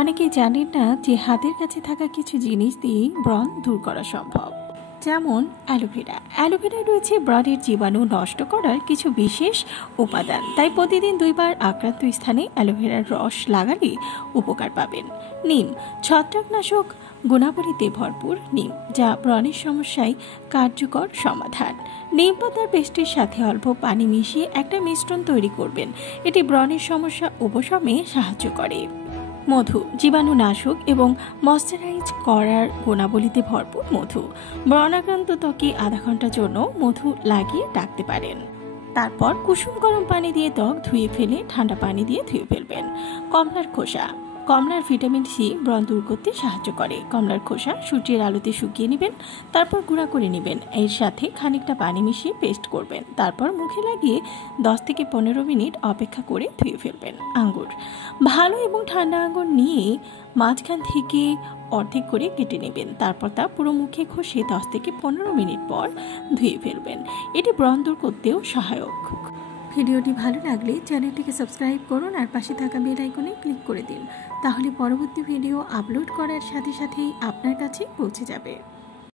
অনেকেই জানেন না যে হাতের কাছে থাকা কিছু জিনিস দিয়ে ব্রণ দূর করা সম্ভব। যেমন অ্যালোভেরা। অ্যালোভেরায় রয়েছে ব্রণের জীবাণু নষ্ট করার কিছু বিশেষ উপাদান, তাই প্রতিদিন 2 বার আক্রান্ত স্থানে অ্যালোভেরার রস লাগালে উপকার পাবেন। নিম। ছত্রাকনাশক গুণাবলীতে ভরপুর নিম, যা ব্রণের সমস্যায় কার্যকর সমাধান। নিম পাতার পেস্টের সাথে অল্প পানি মিশিয়ে একটা মিশ্রণ তৈরি করবেন, এটি ব্রণের সমস্যা উপশমে সাহায্য করে। মধু। জীবাণুনাশক এবং ময়শ্চারাইজ করার গুণাবলীতে ভরপুর মধু। ব্রণাক্রান্ত ত্বকে আধা ঘন্টার জন্য মধু লাগিয়ে রাখতে পারেন। তারপর কুসুম গরম পানি দিয়ে ত্বক ধুয়ে ফেলে ঠান্ডা পানি দিয়ে ধুয়ে ফেলবেন। কমলার খোসা। কমলার ভিটামিন সি ব্রণ দূর করতে সাহায্য করে। কমলার খোসা সূর্যের আলোতে শুকিয়ে নেবেন, তারপর গুঁড়া করে নেবেন। এর সাথে খানিকটা পানি মিশিয়ে পেস্ট করবেন, তারপর মুখে লাগিয়ে 10 থেকে 15 মিনিট অপেক্ষা করে ধুয়ে ফেলবেন। আঙ্গুর। ভালো এবং ঠান্ডা আঙ্গুর নিয়ে মাঝখান থেকে অর্ধেক করে কেটে নেবেন, তারপর তা পুরো মুখে ঘষে 10 থেকে 15 মিনিট পর ধুয়ে ফেলবেন। এটি ব্রণ দূর করতেও সহায়ক। ভিডিওটি ভালো লাগলে চ্যানেলটিকে সাবস্ক্রাইব করুন আর পাশে থাকা বেল আইকনে ক্লিক করে দিন, তাহলে পরবর্তী ভিডিও আপলোড করার সাথে সাথেই আপনার কাছে পৌঁছে যাবে।